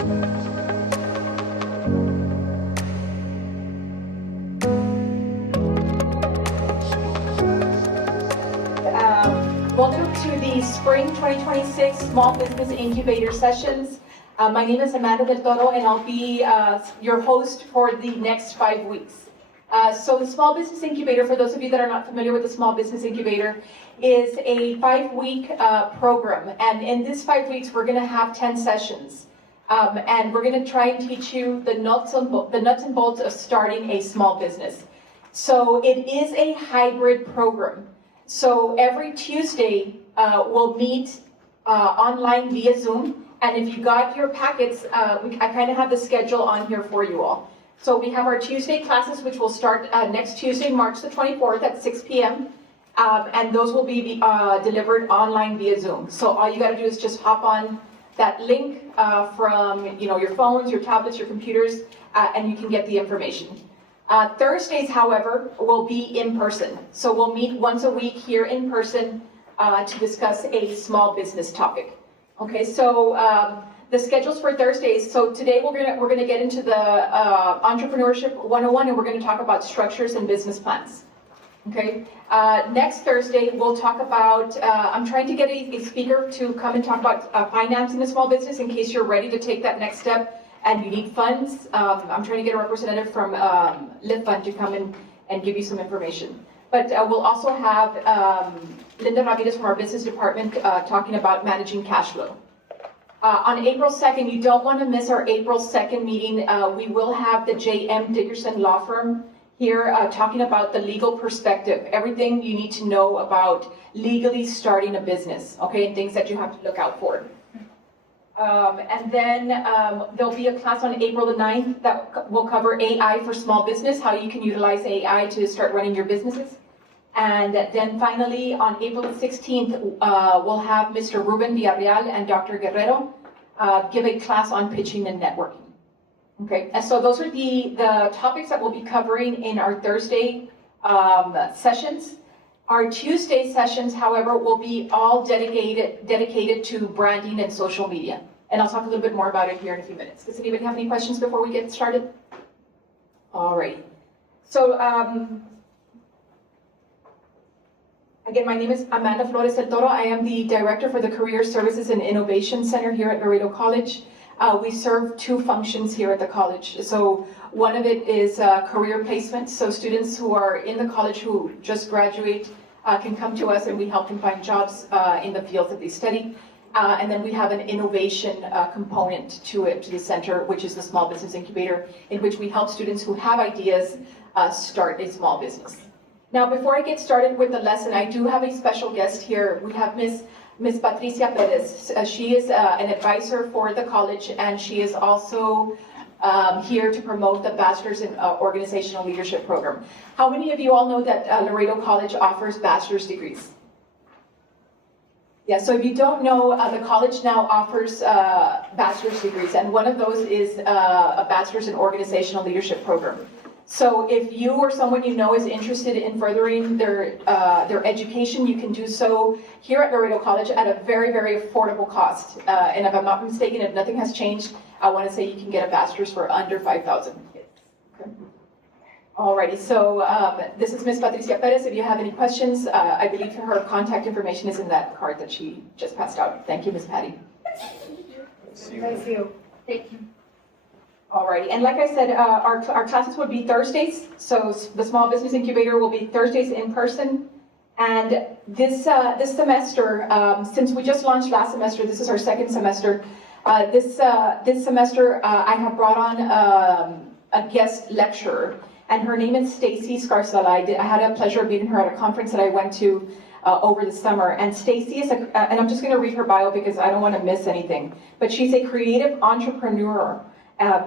Welcome to the Spring 2026 Small Business Incubator Sessions. My name is Amanda Del Toro, and I'll be your host for the next 5 weeks. So the Small Business Incubator, for those of you that are not familiar with the Small Business Incubator, is a 5-week program. And in this 5 weeks, we're going to have 10 sessions. And we're going to try and teach you the nuts and bolts of starting a small business. So it is a hybrid program. So every Tuesday, we'll meet online via Zoom. And if you got your packets, I kind of have the schedule on here for you all. So we have our Tuesday classes, which will start next Tuesday, March the 24th at 6 p.m. And those will be delivered online via Zoom. So all you got to do is just hop on that link from your phones, your tablets, your computers, and you can get the information. Thursdays, however, will be in person. So we'll meet once a week here in person to discuss a small business topic. Okay, so the schedules for Thursdays. So today we're gonna get into the Entrepreneurship 101, and we're gonna talk about structures and business plans. Okay, next Thursday we'll talk about. I'm trying to get a speaker to come and talk about financing a small business in case you're ready to take that next step and you need funds. I'm trying to get a representative from Live Fund to come in and give you some information. But we'll also have Linda Ramirez from our business department talking about managing cash flow. On April 2nd, you don't want to miss our April 2nd meeting. We will have the J.M. Dickerson Law Firm here talking about the legal perspective, everything you need to know about legally starting a business, okay, and things that you have to look out for. And then there'll be a class on April the 9th that will cover AI for small business, how you can utilize AI to start running your businesses. And then finally, on April the 16th, we'll have Mr. Ruben Villarreal and Dr. Guerrero give a class on pitching and networking. Okay, and so those are the topics that we'll be covering in our Thursday sessions. Our Tuesday sessions, however, will be all dedicated to branding and social media. And I'll talk a little bit more about it here in a few minutes. Does anybody have any questions before we get started? All right. So, again, my name is Amanda Flores del Toro. I am the Director for the Career Services and Innovation Center here at Laredo College. We serve 2 functions here at the college. So one of it is career placement. So students who are in the college who just graduate can come to us and we help them find jobs in the fields that they study. And then we have an innovation component to the center, which is the Small Business Incubator, in which we help students who have ideas start a small business. Now, before I get started with the lesson, I do have a special guest here. We have Ms. Patricia Perez. She is an advisor for the college, and she is also here to promote the Bachelor's in Organizational Leadership program. How many of you all know that Laredo College offers bachelor's degrees? Yeah, so if you don't know, the college now offers bachelor's degrees, and one of those is a Bachelor's in Organizational Leadership program. So if you or someone you know is interested in furthering their education, you can do so here at Laredo College at a very, very affordable cost. And if I'm not mistaken, if nothing has changed, I want to say you can get a bachelor's for under $5,000. Okay. Alrighty, so this is Ms. Patricia Perez. If you have any questions, I believe her contact information is in that card that she just passed out. Thank you, Ms. Patty. Thank you. Thank you. Alrighty, and like I said, our classes would be Thursdays. So the Small Business Incubator will be Thursdays in person. And this semester, since we just launched last semester, this is our 2nd semester. This semester, I have brought on a guest lecturer, and her name is Stacy Scarsella. I had a pleasure of meeting her at a conference that I went to over the summer. And Stacy is and I'm just going to read her bio because I don't want to miss anything. But she's a creative entrepreneur,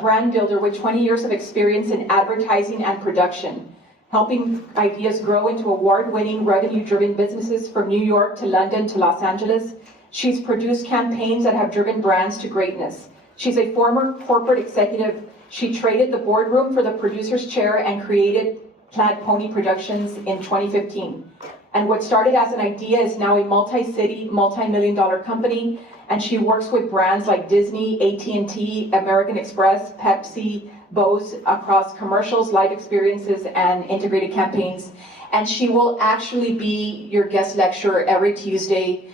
brand builder with 20 years of experience in advertising and production, helping ideas grow into award-winning, revenue-driven businesses from New York to London to Los Angeles. She's produced campaigns that have driven brands to greatness. She's a former corporate executive. She traded the boardroom for the producer's chair and created Plaid Pony Productions in 2015. And what started as an idea is now a multi-city, multi-million-dollar company. and she works with brands like Disney, AT&T, American Express, Pepsi, Bose across commercials, live experiences, and integrated campaigns. And she will actually be your guest lecturer every Tuesday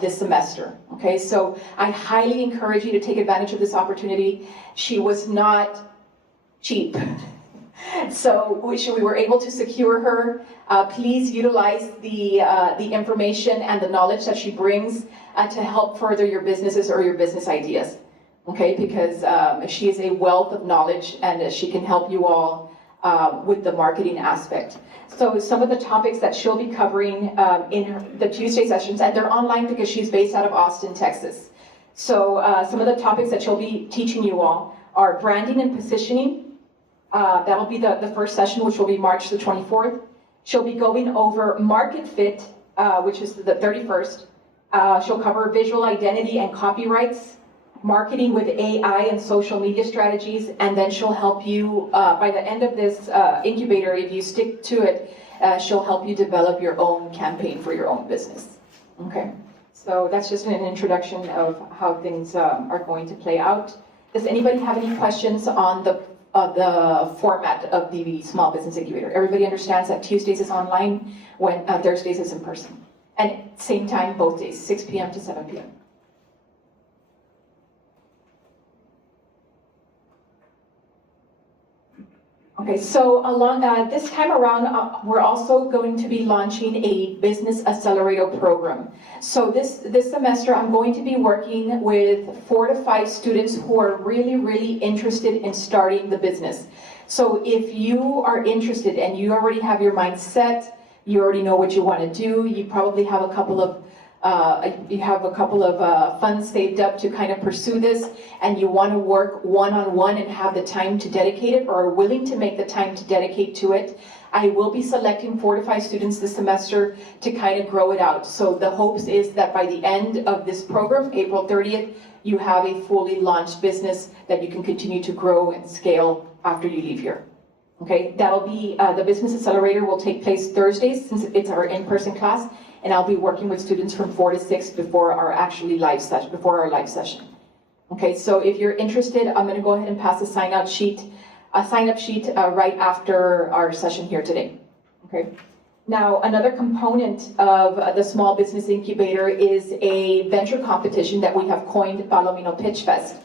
this semester. Okay, so I highly encourage you to take advantage of this opportunity. She was not cheap. So we were able to secure her. Please utilize the information and the knowledge that she brings to help further your businesses or your business ideas. Okay, because she is a wealth of knowledge and she can help you all with the marketing aspect. So some of the topics that she'll be covering in the Tuesday sessions, and they're online because she's based out of Austin, Texas. So some of the topics that she'll be teaching you all are branding and positioning. That'll be the first session, which will be March the 24th. She'll be going over market fit, which is the 31st. She'll cover visual identity and copyrights, marketing with AI and social media strategies, and then she'll help you, by the end of this incubator, if you stick to it, she'll help you develop your own campaign for your own business. Okay, so that's just an introduction of how things are going to play out. Does anybody have any questions on the format of the Small Business Incubator? Everybody understands that Tuesdays is online, when Thursdays is in person. And same time both days, 6 p.m. to 7 p.m. Okay, so along this time around, we're also going to be launching a Business Accelerator program. So this semester, I'm going to be working with 4 to 5 students who are really interested in starting the business. So if you are interested and you already have your mind set, you already know what you want to do, you probably have a couple of funds saved up to kind of pursue this, and you want to work one-on-one and have the time to dedicate it, or are willing to make the time to dedicate to it, I will be selecting 4 to 5 students this semester to kind of grow it out. So the hopes is that by the end of this program, April 30th, you have a fully launched business that you can continue to grow and scale after you leave here. Okay, that'll be, the Business Accelerator will take place Thursdays, since it's our in-person class, and I'll be working with students from 4 to 6 before our live session. Okay, so if you're interested, I'm going to go ahead and pass a sign-up sheet right after our session here today. Okay. Now, another component of the Small Business Incubator is a venture competition that we have coined Palomino Pitch Fest.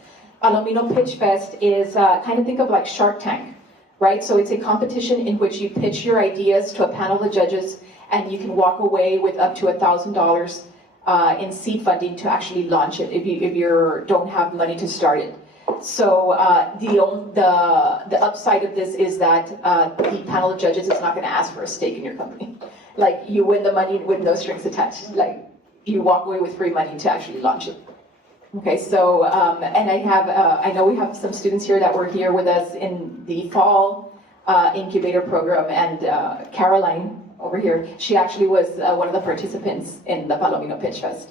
Palomino Pitch Fest is kind of think of like Shark Tank, right? So it's a competition in which you pitch your ideas to a panel of judges, and you can walk away with up to $1,000 in seed funding to actually launch it if you don't have money to start it. So the upside of this is that the panel of judges is not going to ask for a stake in your company. Like, you win the money with no strings attached. Like, you walk away with free money to actually launch it. Okay, so and I know we have some students here that were here with us in the fall incubator program, and Caroline over here, she actually was one of the participants in the Palomino Pitch Fest.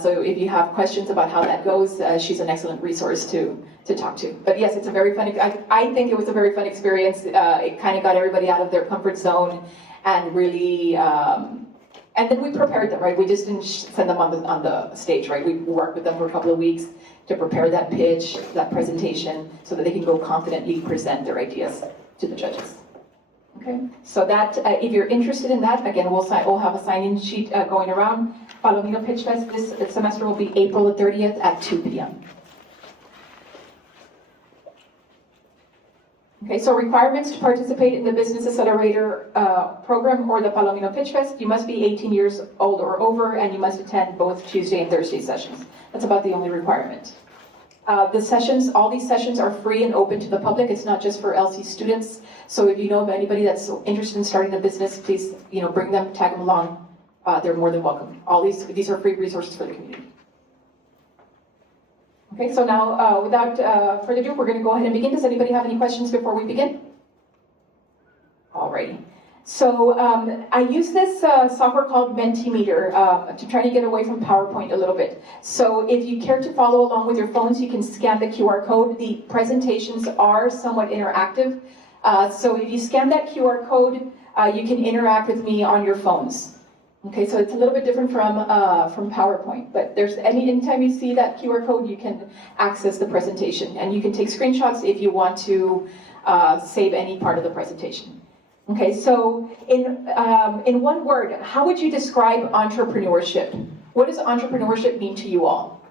So if you have questions about how that goes, she's an excellent resource to talk to. But yes, it's a very fun, I think it was a very fun experience. It kind of got everybody out of their comfort zone, and really, and then we prepared them, right? We just didn't send them on the stage, right? We worked with them for a couple of weeks to prepare that pitch, that presentation, so that they can go confidently present their ideas to the judges. Okay, so that, if you're interested in that, again, we'll have a sign-in sheet going around. Palomino Pitch Fest this semester will be April the 30th at 2 p.m. Okay, so requirements to participate in the Business Accelerator program or the Palomino Pitch Fest: you must be 18 years old or over, and you must attend both Tuesday and Thursday sessions. That's about the only requirement. All these sessions are free and open to the public. It's not just for LC students. So if you know of anybody that's interested in starting a business, please, bring them, tag them along. They're more than welcome. All these are free resources for the community. Okay, so now without further ado, we're going to go ahead and begin. Does anybody have any questions before we begin? Alrighty. So I use this software called Mentimeter to try to get away from PowerPoint a little bit. So if you care to follow along with your phones, you can scan the QR code. The presentations are somewhat interactive. So if you scan that QR code, you can interact with me on your phones. Okay, so it's a little bit different from PowerPoint, but anytime you see that QR code, you can access the presentation, and you can take screenshots if you want to save any part of the presentation. Okay, so in one word, how would you describe entrepreneurship? What does entrepreneurship mean to you all?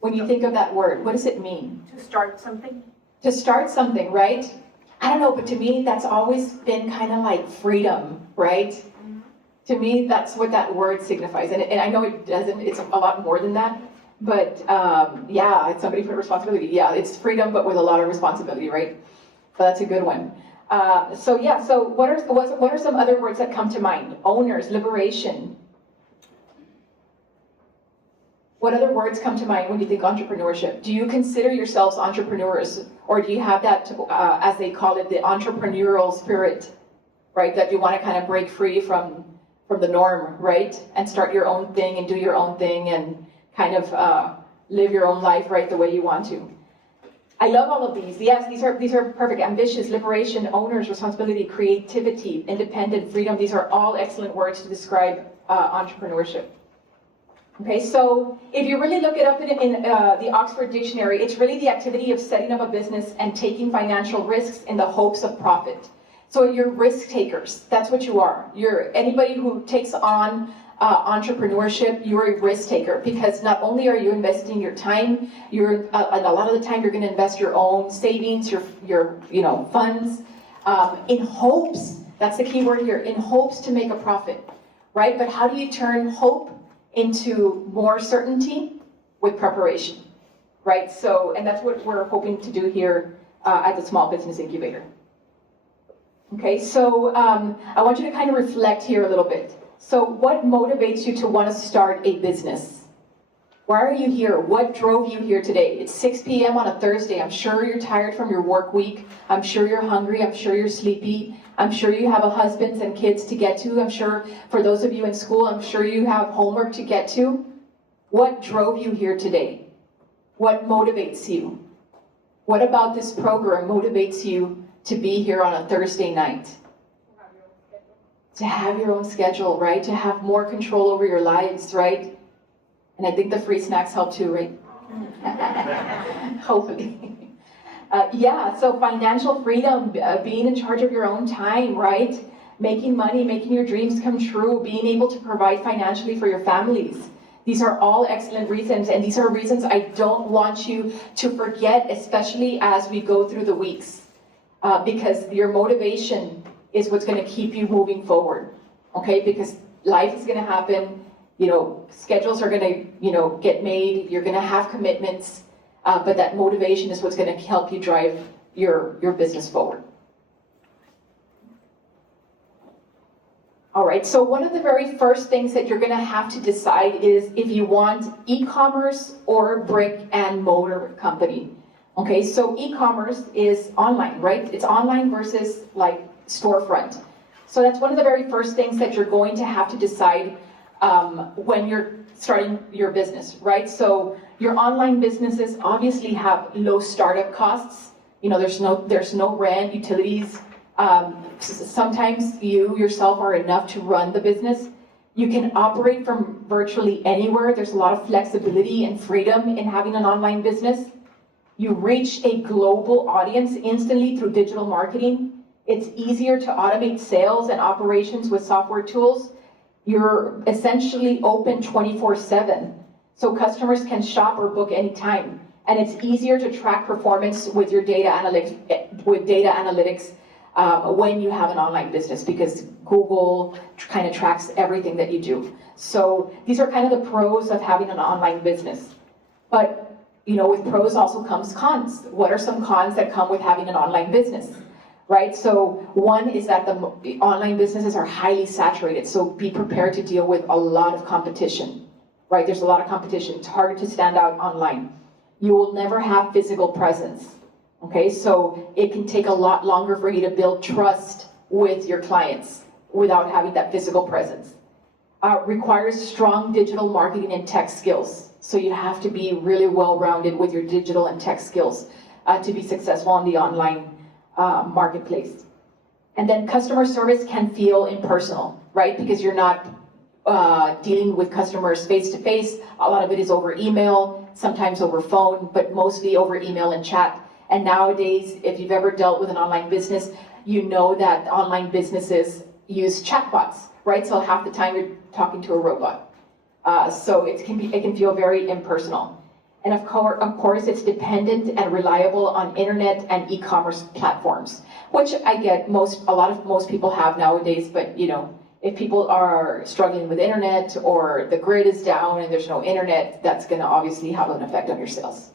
When you think of that word, what does it mean? To start something. To start something, right? I don't know, but to me, that's always been kind of like freedom, right? Mm-hmm. To me, that's what that word signifies. And I know it doesn't, it's a lot more than that. But yeah, it's somebody for responsibility. Yeah, it's freedom, but with a lot of responsibility, right? So that's a good one. So what are some other words that come to mind? Owners, liberation. What other words come to mind when you think entrepreneurship? Do you consider yourselves entrepreneurs, or do you have that, as they call it, the entrepreneurial spirit, right? That you want to kind of break free from the norm, right? And start your own thing and do your own thing and kind of live your own life, right, the way you want to. I love all of these. Yes, these are perfect. Ambitious, liberation, owners, responsibility, creativity, independent, freedom. These are all excellent words to describe entrepreneurship. Okay, so if you really look it up in the Oxford Dictionary, it's really the activity of setting up a business and taking financial risks in the hopes of profit. So you're risk takers. That's what you are. You're anybody who takes on entrepreneurship. You're a risk taker, because not only are you investing your time, and a lot of the time you're going to invest your own savings, your funds, in hopes. That's the key word here. In hopes to make a profit, right? But how do you turn hope into more certainty? With preparation, right? So, and that's what we're hoping to do here at the Small Business Incubator. Okay, so I want you to kind of reflect here a little bit. So what motivates you to want to start a business? Why are you here? What drove you here today? It's 6 p.m. on a Thursday. I'm sure you're tired from your work week. I'm sure you're hungry. I'm sure you're sleepy. I'm sure you have a husband and kids to get to. I'm sure for those of you in school, I'm sure you have homework to get to. What drove you here today? What motivates you? What about this program motivates you to be here on a Thursday night? To have your own schedule, right? To have more control over your lives, right? And I think the free snacks help too, right? Hopefully. So financial freedom, being in charge of your own time, right? Making money, making your dreams come true, being able to provide financially for your families. These are all excellent reasons, and these are reasons I don't want you to forget, especially as we go through the weeks, because your motivation is what's going to keep you moving forward, okay? Because life is going to happen, schedules are going to, get made, you're going to have commitments, but that motivation is what's going to help you drive your business forward. All right, so one of the very first things that you're going to have to decide is if you want e-commerce or brick and mortar company. Okay, so e-commerce is online, right? It's online versus like storefront. So that's one of the very first things that you're going to have to decide when you're starting your business, right? So your online businesses obviously have low startup costs. There's no rent, utilities. Sometimes you yourself are enough to run the business. You can operate from virtually anywhere. There's a lot of flexibility and freedom in having an online business. You reach a global audience instantly through digital marketing. It's easier to automate sales and operations with software tools. You're essentially open 24/7, so customers can shop or book anytime. And it's easier to track performance with your data analytics, when you have an online business, because Google kind of tracks everything that you do. So these are kind of the pros of having an online business. But with pros also comes cons. What are some cons that come with having an online business? Right, so one is that the online businesses are highly saturated, so be prepared to deal with a lot of competition, right? There's a lot of competition. It's harder to stand out online. You will never have physical presence, okay? So it can take a lot longer for you to build trust with your clients without having that physical presence. Requires strong digital marketing and tech skills, so you have to be really well-rounded with your digital and tech skills to be successful on the online marketplace. And then customer service can feel impersonal, right? Because you're not dealing with customers face to face. A lot of it is over email, sometimes over phone, but mostly over email and chat. And nowadays, if you've ever dealt with an online business, you know that online businesses use chatbots, right? So half the time you're talking to a robot. So it can feel very impersonal. And of course, it's dependent and reliable on internet and e-commerce platforms, which I get most people have nowadays, but you know, if people are struggling with internet or the grid is down and there's no internet, that's gonna obviously have an effect on your sales,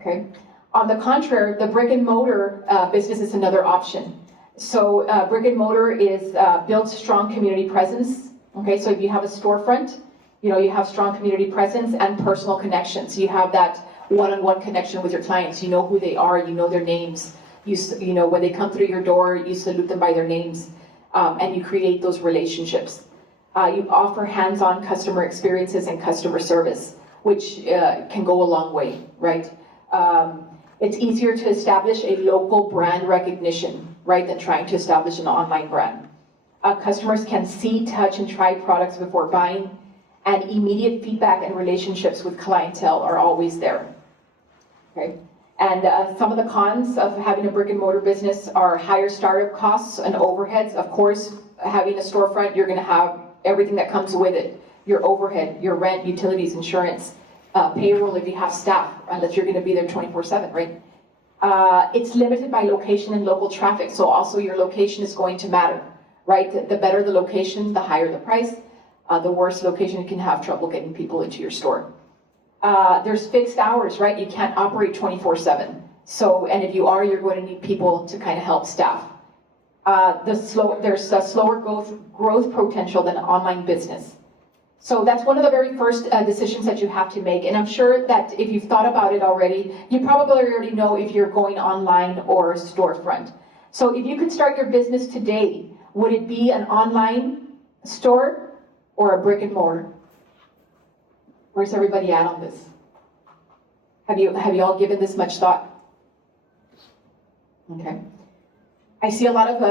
okay? On the contrary, the brick and mortar business is another option. So brick and mortar is builds strong community presence, okay? So if you have a storefront, you know, you have strong community presence and personal connections. You have that one-on-one connection with your clients. You know who they are, you know their names. You know, when they come through your door, you salute them by their names. And you create those relationships. You offer hands-on customer experiences and customer service, which can go a long way, right? It's easier to establish a local brand recognition, right, than trying to establish an online brand. Customers can see, touch, and try products before buying, and immediate feedback and relationships with clientele are always there, okay? And some of the cons of having a brick and mortar business are higher startup costs and overheads. Of course, having a storefront, you're gonna have everything that comes with it. Your overhead, your rent, utilities, insurance, payroll if you have staff, unless you're gonna be there 24/7, right? It's limited by location and local traffic, so also your location is going to matter, right? The better the location, the higher the price. The worse location, you can have trouble getting people into your store. There's fixed hours, right? You can't operate 24/7. So, and if you are, you're going to need people to kind of help staff. There's a slower growth potential than an online business. So that's one of the very first decisions that you have to make. And I'm sure that if you've thought about it already, you probably already know if you're going online or storefront. So if you could start your business today, would it be an online store or a brick and mortar? Where's everybody at on this? Have you all given this much thought? Okay. I see a lot of,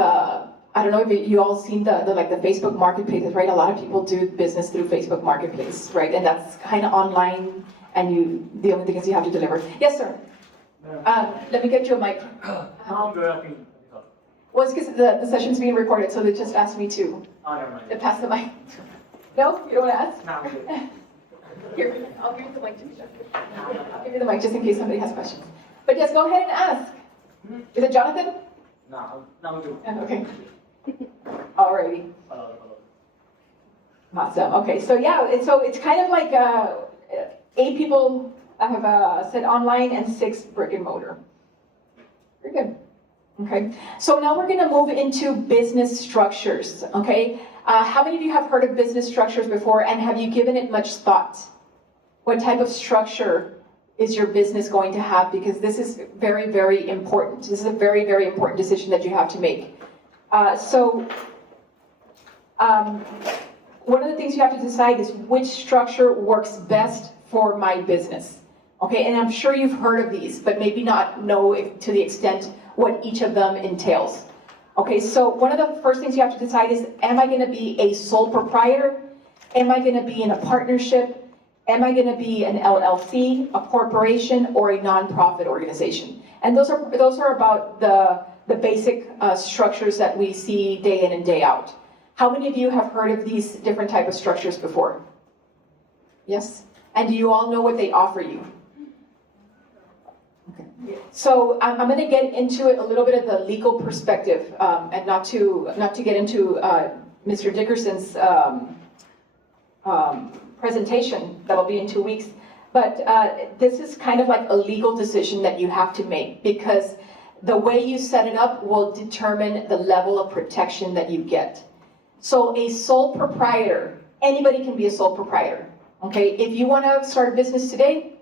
I don't know if you all seen the Facebook Marketplaces, right? A lot of people do business through Facebook Marketplace, right? And that's kind of online, and the only thing is you have to deliver. Yes, sir. Let me get you a mic. How long do I think? Well, it's because the session's being recorded, so they just asked me to Never mind. pass the mic. No? You don't want to ask? No, I'm good. Here, I'll give you the mic. I'll give you the mic just in case somebody has questions. But yes, go ahead and ask. Is it Jonathan? No, I'm good. Okay. Alrighty. Awesome. Okay, so yeah, it's kind of like 8 people have said online and 6 brick and mortar. Very good. Okay, so now we're going to move into business structures. Okay, how many of you have heard of business structures before, and have you given it much thought? What type of structure is your business going to have? Because this is very, very important. This is a very, very important decision that you have to make. One of the things you have to decide is which structure works best for my business. Okay, and I'm sure you've heard of these, but maybe not know to the extent what each of them entails. Okay, so one of the first things you have to decide is, am I going to be a sole proprietor? Am I going to be in a partnership? Am I going to be an LLC, a corporation, or a nonprofit organization? And those are about the basic structures that we see day in and day out. How many of you have heard of these different type of structures before? Yes? And do you all know what they offer you? Okay. So I'm going to get into it a little bit of the legal perspective, and not to get into Mr. Dickerson's presentation that'll be in 2 weeks. But this is kind of like a legal decision that you have to make, because the way you set it up will determine the level of protection that you get. So a sole proprietor, anybody can be a sole proprietor. Okay, if you want to start a business today,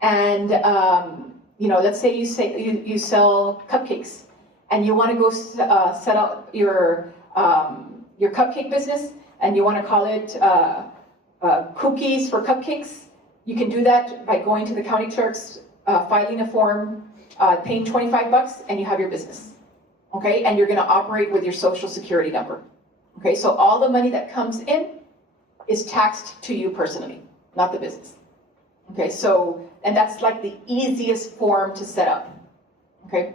and let's say you sell cupcakes, and you want to go set up your cupcake business, and you want to call it Cookies for Cupcakes. You can do that by going to the county clerk's, filing a form, paying $25, and you have your business. Okay, and you're going to operate with your social security number. Okay, so all the money that comes in is taxed to you personally, not the business. Okay, so, and that's like the easiest form to set up. Okay,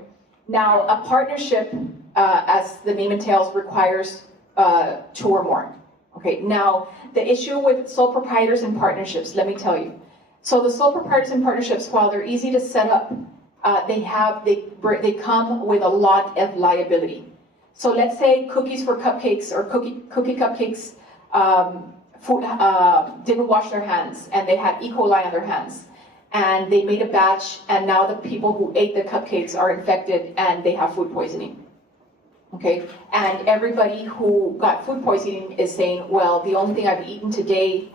now a partnership, as the name entails, requires 2 or more. Okay, now the issue with sole proprietors and partnerships, let me tell you. So the sole proprietors and partnerships, while they're easy to set up, they come with a lot of liability. So let's say Cookies for Cupcakes or Cookie Cupcakes didn't wash their hands and they had E. coli on their hands. And they made a batch, and now the people who ate the cupcakes are infected and they have food poisoning. Okay, and everybody who got food poisoning is saying, well, the only thing I've eaten today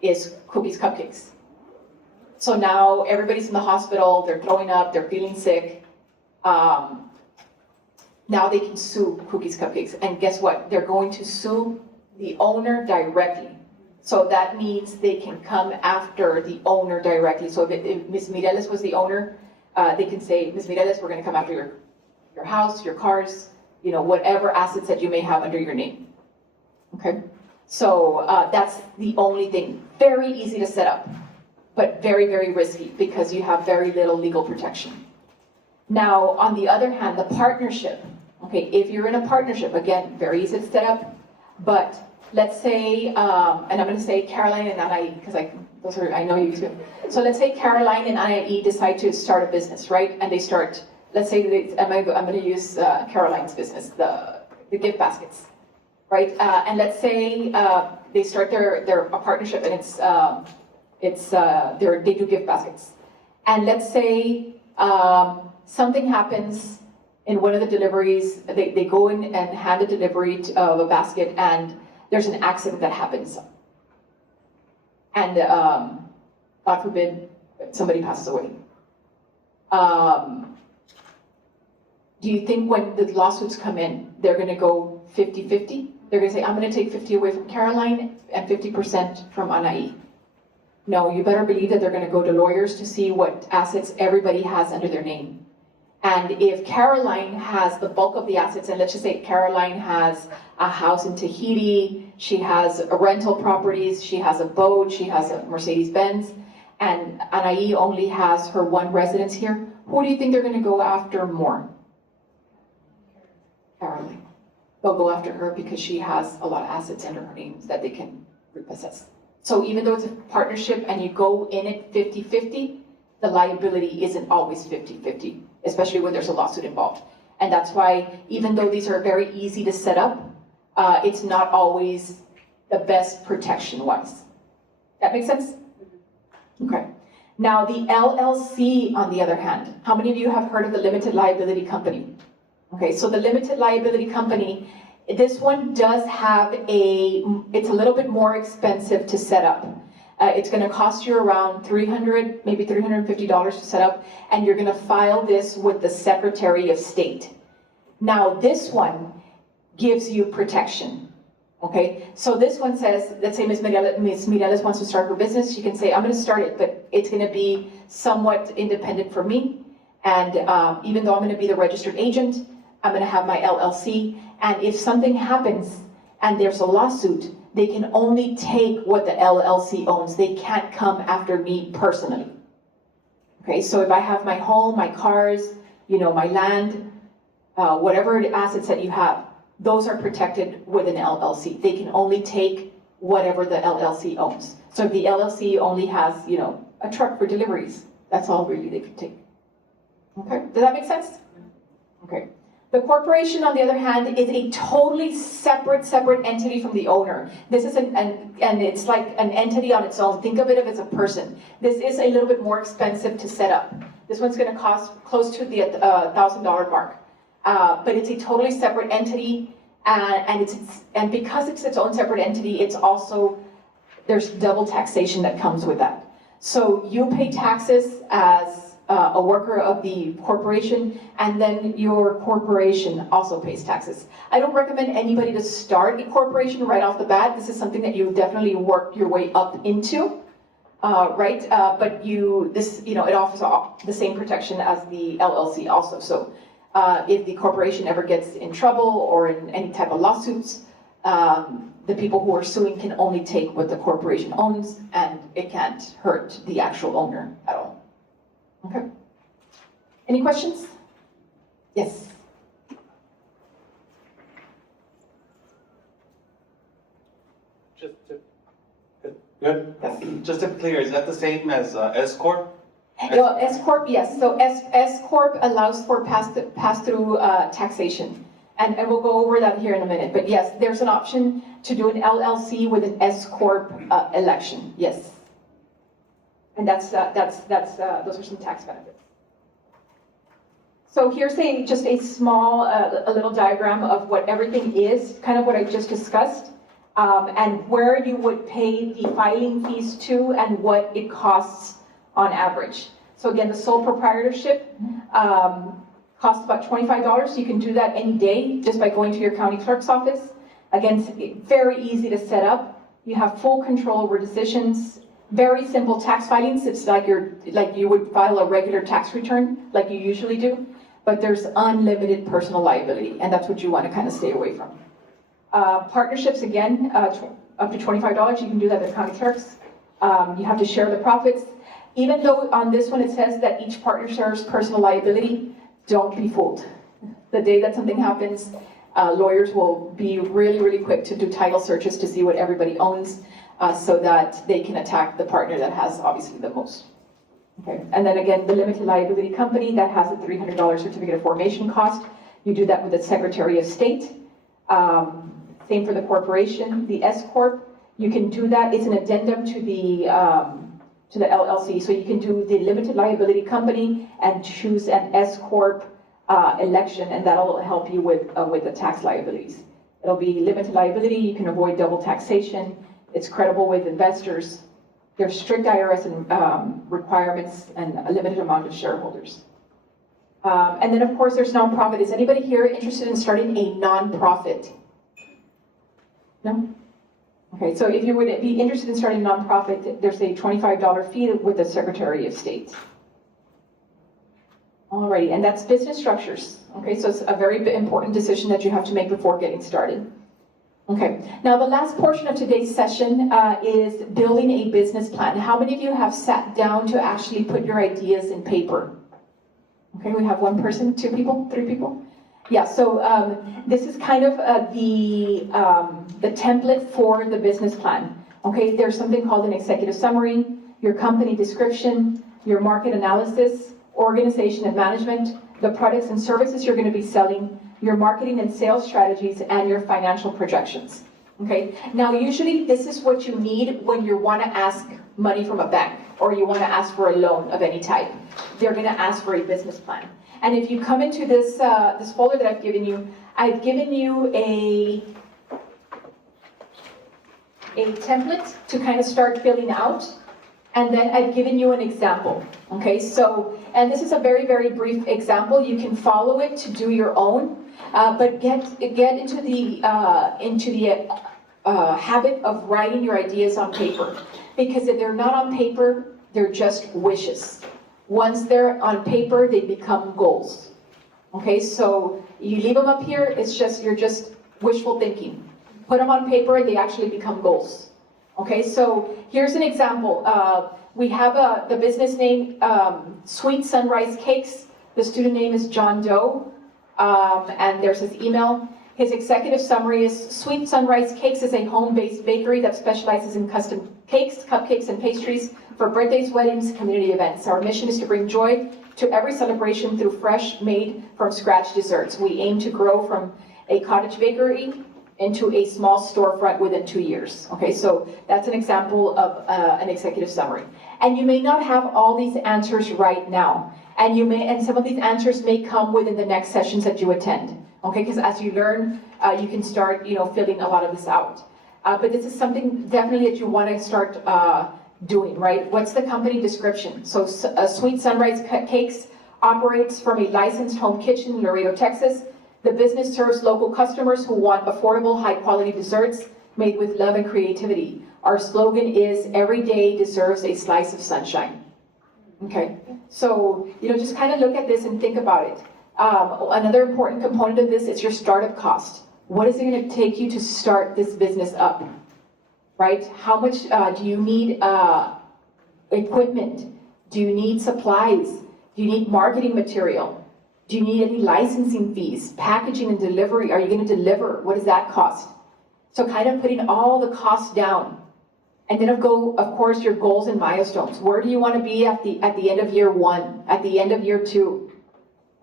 is Cookies Cupcakes. So now everybody's in the hospital, they're throwing up, they're feeling sick. Now they can sue Cookies Cupcakes, and guess what? They're going to sue the owner directly. So that means they can come after the owner directly. So if Ms. Mireles was the owner, they can say, Ms. Mireles, we're going to come after your house, your cars, you know, whatever assets that you may have under your name. Okay? So that's the only thing. Very easy to set up, but very, very risky because you have very little legal protection. Now, on the other hand, the partnership. Okay, if you're in a partnership, again, very easy to set up, but let's say, and I'm going to say Caroline and Anaí, because I know you too. So let's say Caroline and Anaí decide to start a business, right? And they start, let's say, I'm going to use Caroline's business, the gift baskets, right? And let's say they start their partnership, and they do gift baskets. And let's say something happens in one of the deliveries, they go in and hand a delivery of a basket, and there's an accident that happens. And God forbid, somebody passes away. Do you think when the lawsuits come in, they're going to go 50-50? They're going to say, I'm going to take 50 away from Caroline and 50% from Anaí. No, you better believe that they're going to go to lawyers to see what assets everybody has under their name. And if Caroline has the bulk of the assets, and let's just say Caroline has a house in Tahiti, she has rental properties, she has a boat, she has a Mercedes-Benz, and Anaí only has her one residence here, who do you think they're going to go after more? Caroline. They'll go after her because she has a lot of assets under her name that they can repossess. So even though it's a partnership and you go in it 50-50, the liability isn't always 50-50. Especially when there's a lawsuit involved. And that's why, even though these are very easy to set up, it's not always the best protection-wise. That makes sense? Okay. Now, the LLC, on the other hand, how many of you have heard of the limited liability company? Okay, so the limited liability company, this one does have it's a little bit more expensive to set up. It's going to cost you around $300, maybe $350 to set up, and you're going to file this with the Secretary of State. Now, this one gives you protection, okay? So this one says, let's say Ms. Mireles wants to start her business, she can say, I'm going to start it, but it's going to be somewhat independent from me, and even though I'm going to be the registered agent, I'm going to have my LLC, and if something happens and there's a lawsuit, they can only take what the LLC owns. They can't come after me personally. Okay, so if I have my home, my cars, you know, my land, whatever assets that you have, those are protected with an LLC. They can only take whatever the LLC owns. So if the LLC only has, you know, a truck for deliveries, that's all really they can take. Okay, does that make sense? Okay. The corporation, on the other hand, is a totally separate entity from the owner. This is and it's like an entity on its own. Think of it as a person. This is a little bit more expensive to set up. This one's going to cost close to the $1,000 mark. But it's a totally separate entity, and because it's its own separate entity, it's also, there's double taxation that comes with that. So you pay taxes as a worker of the corporation, and then your corporation also pays taxes. I don't recommend anybody to start a corporation right off the bat. This is something that you definitely work your way up into, right? But it offers the same protection as the LLC also. So if the corporation ever gets in trouble or in any type of lawsuits, the people who are suing can only take what the corporation owns, and it can't hurt the actual owner at all. Okay. Any questions? Yes. Good. Just to be clear, is that the same as S Corp? No, S Corp, yes. So S Corp allows for pass-through taxation. And we'll go over that here in a minute. But yes, there's an option to do an LLC with an S Corp election. Yes. And those are some tax benefits. So here's just a small, a little diagram of what everything is, kind of what I just discussed, and where you would pay the filing fees to and what it costs on average. So again, the sole proprietorship costs about $25. You can do that any day just by going to your county clerk's office. Again, it's very easy to set up. You have full control over decisions. Very simple tax filings. It's like you would file a regular tax return like you usually do, but there's unlimited personal liability, and that's what you want to kind of stay away from. Partnerships, again, up to $25. You can do that at county clerks. You have to share the profits. Even though on this one it says that each partner shares personal liability, don't be fooled. The day that something happens, lawyers will be really, really quick to do title searches to see what everybody owns, so that they can attack the partner that has obviously the most. Okay. And then again, the limited liability company that has a $300 certificate of formation cost, you do that with the Secretary of State. Same for the corporation. The S Corp, you can do that. It's an addendum to the LLC. So you can do the limited liability company and choose an S Corp election, and that'll help you with the tax liabilities. It'll be limited liability. You can avoid double taxation. It's credible with investors. There's strict IRS requirements and a limited amount of shareholders. And then of course there's nonprofit. Is anybody here interested in starting a nonprofit? No? Okay, so if you would be interested in starting a nonprofit, there's a $25 fee with the Secretary of State. Alrighty, and that's business structures. Okay, so it's a very important decision that you have to make before getting started. Okay, now the last portion of today's session is building a business plan. How many of you have sat down to actually put your ideas in paper? Okay, we have one person, two people, three people? Yeah, so this is kind of the template for the business plan. Okay, there's something called an executive summary, your company description, your market analysis, organization and management, the products and services you're going to be selling, your marketing and sales strategies, and your financial projections. Okay, now usually this is what you need when you want to ask money from a bank or you want to ask for a loan of any type. They're going to ask for a business plan. And if you come into this this folder that I've given you a template to kind of start filling out. And then I've given you an example, okay? So, and this is a very, very brief example. You can follow it to do your own, but get into the habit of writing your ideas on paper. Because if they're not on paper, they're just wishes. Once they're on paper, they become goals. Okay, so you leave them up here, you're just wishful thinking. Put them on paper, and they actually become goals. Okay, so here's an example. We have the business name, Sweet Sunrise Cakes. The student name is John Doe, and there's his email. His executive summary is, Sweet Sunrise Cakes is a home-based bakery that specializes in custom cakes, cupcakes, and pastries for birthdays, weddings, community events. Our mission is to bring joy to every celebration through fresh, made from scratch desserts. We aim to grow from a cottage bakery into a small storefront within 2 years. Okay, so that's an example of an executive summary. And you may not have all these answers right now. And some of these answers may come within the next sessions that you attend. Okay, because as you learn, you can start, filling a lot of this out. But this is something definitely that you want to start doing, right? What's the company description? So Sweet Sunrise Cakes operates from a licensed home kitchen in Laredo, Texas. The business serves local customers who want affordable, high-quality desserts made with love and creativity. Our slogan is, every day deserves a slice of sunshine. Okay, so, just kind of look at this and think about it. Another important component of this is your startup cost. What is it going to take you to start this business up, right? How much do you need equipment? Do you need supplies? Do you need marketing material? Do you need any licensing fees, packaging and delivery? Are you going to deliver? What does that cost? So kind of putting all the costs down. And then of course, your goals and milestones. Where do you want to be at the end of year 1, at the end of year 2?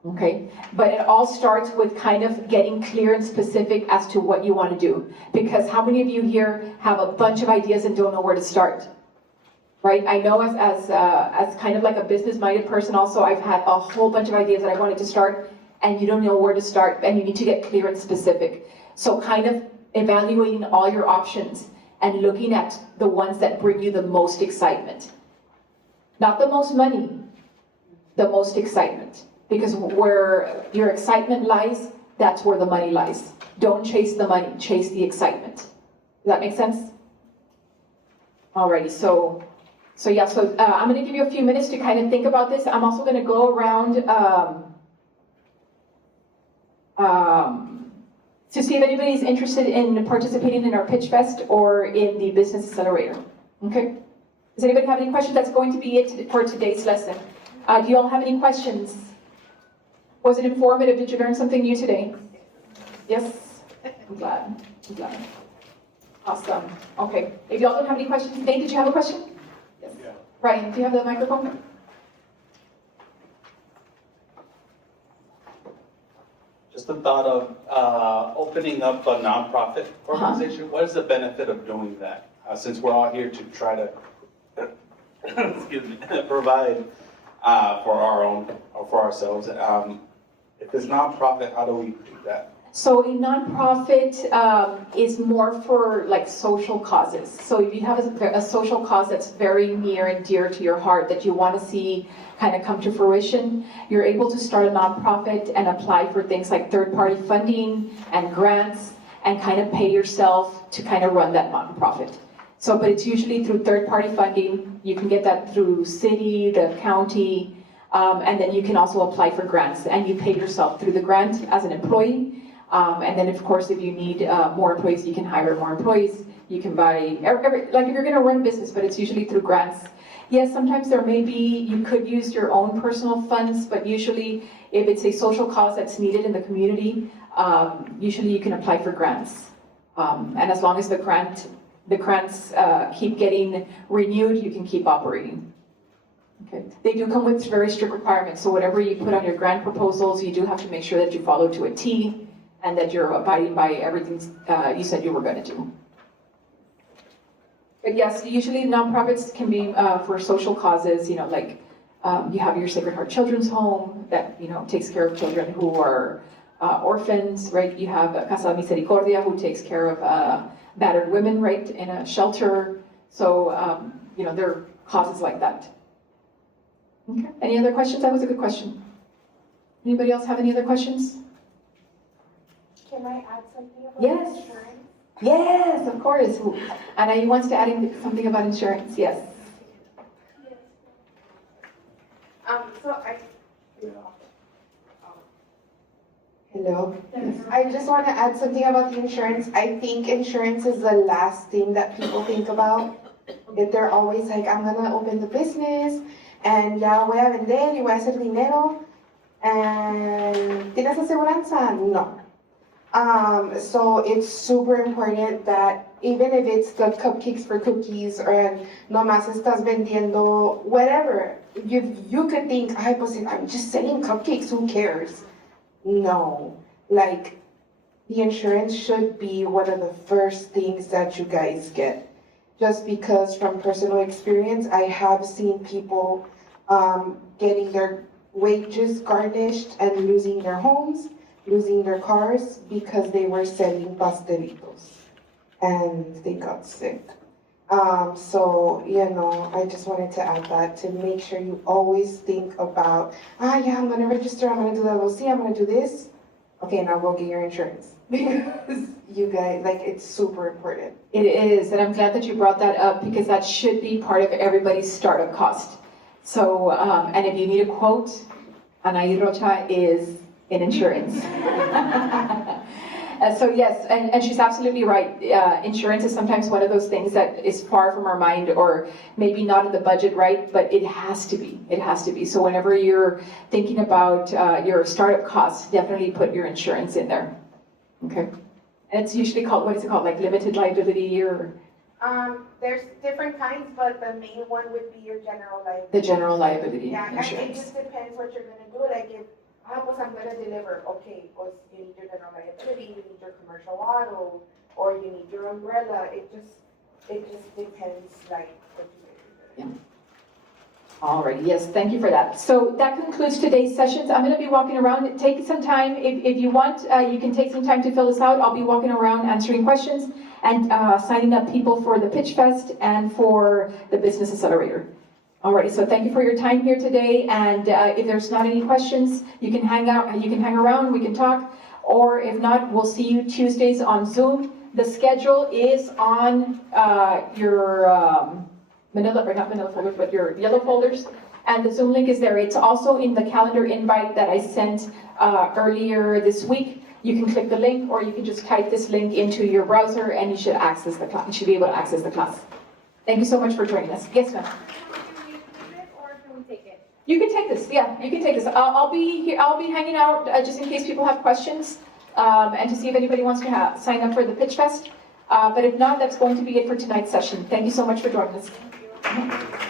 Okay, but it all starts with kind of getting clear and specific as to what you want to do. Because how many of you here have a bunch of ideas and don't know where to start? Right? I know as kind of like a business-minded person also, I've had a whole bunch of ideas that I wanted to start, and you don't know where to start, and you need to get clear and specific. So kind of evaluating all your options and looking at the ones that bring you the most excitement. Not the most money, the most excitement. Because where your excitement lies, that's where the money lies. Don't chase the money, chase the excitement. Does that make sense? Alrighty, so I'm going to give you a few minutes to kind of think about this. I'm also going to go around to see if anybody's interested in participating in our Pitch Fest or in the Business Accelerator. Okay? Does anybody have any questions? That's going to be it for today's lesson. Do you all have any questions? Was it informative? Did you learn something new today? Yes? I'm glad. Awesome. Okay. If you all don't have any questions, Nate, did you have a question? Yes. Yeah. Ryan, do you have the microphone? Just the thought of opening up a nonprofit organization. What is the benefit of doing that? Since we're all here to try to excuse me, provide for our own or for ourselves. If it's nonprofit, how do we do that? So a nonprofit is more for like social causes. So if you have a social cause that's very near and dear to your heart that you want to see kind of come to fruition, you're able to start a nonprofit and apply for things like third-party funding and grants and kind of pay yourself to kind of run that nonprofit. So, but it's usually through third-party funding. You can get that through city, the county, and then you can also apply for grants, and you pay yourself through the grant as an employee. And then, of course, if you need more employees, you can hire more employees. You can buy, like if you're going to run a business, but it's usually through grants. Yes, sometimes there may be, you could use your own personal funds, but usually if it's a social cause that's needed in the community, usually you can apply for grants. And as long as the grants keep getting renewed, you can keep operating. Okay. They do come with very strict requirements, so whatever you put on your grant proposals, you do have to make sure that you follow to a T and that you're abiding by everything you said you were going to do. But yes, usually nonprofits can be for social causes, like you have your Sacred Heart Children's Home that, takes care of children who are orphans, right? You have Casa Misericordia who takes care of battered women, right, in a shelter. So, there are causes like that. Okay. Any other questions? That was a good question. Anybody else have any other questions? Can I add something about Yes. insurance? Yes, of course. Anna wants to add in something about insurance. Yes. Hello. I just want to add something about the insurance. I think insurance is the last thing that people think about. If they're always like, I'm gonna open the business and ya voy a vender y voy a hacer dinero and ¿tienes aseguranza? No. So it's super important that even if it's the cupcakes for cookies or no más estás vendiendo whatever, you could think, ay, pues I'm just selling cupcakes, who cares? No, like the insurance should be one of the first things that you guys get. Just because from personal experience, I have seen people getting their wages garnished and losing their homes, losing their cars because they were selling pastelitos and they got sick. So, I just wanted to add that to make sure you always think about, yeah, I'm gonna register, I'm gonna do the LLC, I'm gonna do this. Okay, now go get your insurance. Because you guys, it's super important. It is, and I'm glad that you brought that up because that should be part of everybody's startup cost. So, and if you need a quote, Anaí Rocha is in insurance. So yes, and she's absolutely right. Insurance is sometimes one of those things that is far from our mind or maybe not in the budget, right? But it has to be. It has to be. So whenever you're thinking about your startup costs, definitely put your insurance in there. Okay. And it's usually called, what is it called? Like limited liability or? There's different kinds, but the main one would be your general liability. The general liability Yeah, and it insurance. just depends what you're gonna do. Like if, pues I'm gonna deliver, okay, pues you need your general liability, you need your commercial auto, or you need your umbrella. It just depends, like what you do. Alrighty, yes, thank you for that. So that concludes today's sessions. I'm going to be walking around. Take some time, if you want, you can take some time to fill this out. I'll be walking around answering questions and signing up people for the Pitch Fest and for the Business Accelerator. Alrighty, so thank you for your time here today. And if there's not any questions, you can hang out, you can hang around, we can talk. Or if not, we'll see you Tuesdays on Zoom. The schedule is on your manila, or not manila folders, but your yellow folders. And the Zoom link is there. It's also in the calendar invite that I sent earlier this week. You can click the link, or you can just type this link into your browser and you should access the class. You should be able to access the class. Thank you so much for joining us. Yes, ma'am. Or can we take it? You can take this, yeah, you can take this. I'll be here, I'll be hanging out just in case people have questions and to see if anybody wants to sign up for the Pitch Fest. But if not, that's going to be it for tonight's session. Thank you so much for joining us. Thank you.